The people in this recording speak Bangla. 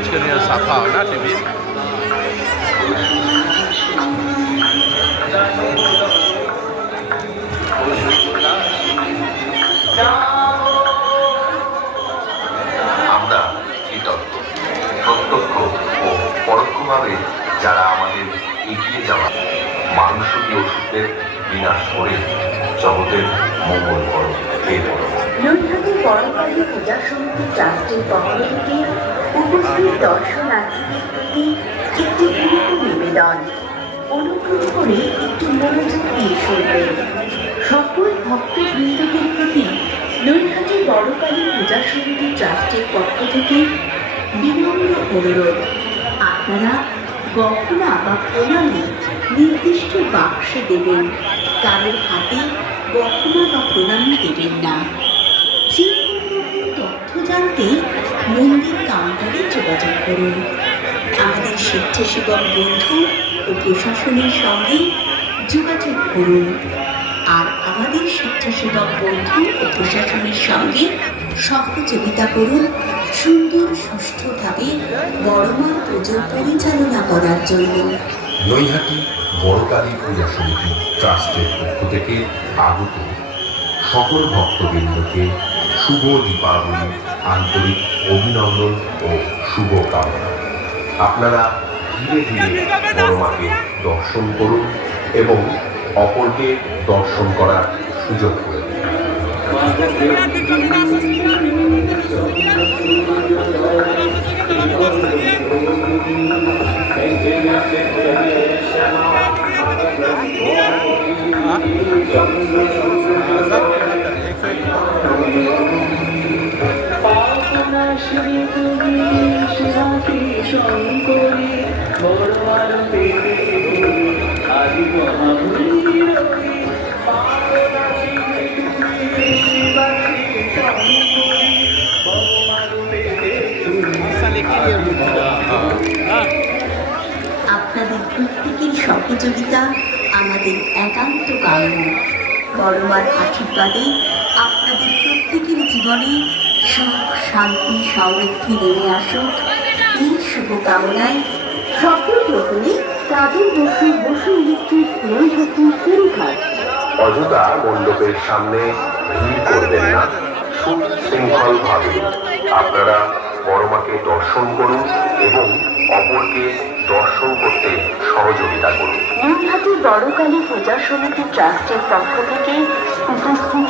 আজকের দিনে সাফা হয় না টিভি। আমরা কৃতজ্ঞ প্রত্যক্ষ ও পরোক্ষভাবে যারা আমাদের এগিয়ে যাওয়া মানসিক ওষুধের বিনাশ করে জগতের মঙ্গল করো হে বড়। নৈহাটি বড়কালী পূজা সমিতি ট্রাস্টের পক্ষ থেকে উপস্থিত দর্শনার্থীদের প্রতি একটি বিনীত নিবেদন, অনুগ্রহ করে একটু মনোযোগ দিয়ে শুনবেন। সকল ভক্তবৃন্দদের প্রতি নৈহাটি বড়কালী পূজা সমিতি ট্রাস্টের পক্ষ থেকে বিনম্র অনুরোধ, আপনারা গহনা বা প্রণালী নির্দিষ্ট বাক্সে দেবেন, কারোর হাতে গহনা বা প্রণালী দেবেন না। যে কোনো তথ্য জানতে মন্দির কাউন্টারে যোগাযোগ করুন। আমাদের স্বেচ্ছাসেবক বন্ধু ও প্রশাসনের সঙ্গে যোগাযোগ করুন। আর আমাদের স্বেচ্ছাসেবক বন্ধু ও প্রশাসনের সঙ্গে সহযোগিতা করুন সুন্দর সুষ্ঠুভাবে বড়মার পুজো পরিচালনা করার জন্য। নৈহাটি বড়কালী পূজা সমিতি ট্রাস্টের পক্ষ থেকে আগত সকল ভক্তবৃন্দকে শুভ দীপাবলি আন্তরিক অভিনন্দন ও শুভকামনা। আপনারা ধীরে ধীরে বড়মাকে দর্শন করুন এবং অপরকে দর্শন করার সুযোগ করে দিন। আপনাদের প্রত্যেকের সহযোগিতা আমাদের একান্ত কাম্য। বড়মার আশীর্বাদে আপনাদের প্রত্যেকের জীবনে সুখ শান্তি সমৃদ্ধি নেমে আসুক, এই শুভকামনায় সকল প্রথমে কাজল বসু ইলেকট্রিক নৈহাটি ফেরিঘাট। অযথা মণ্ডপের সামনে ভিড় করবেন না, সুশৃঙ্খল ভাবে আপনারা বড়মাকে দর্শন করুন এবং অপরকে দর্শন করতে সহযোগিতা করুন। নৈহাটি বড়কালী পূজা সমিতি ট্রাস্টের পক্ষ থেকে উপস্থিত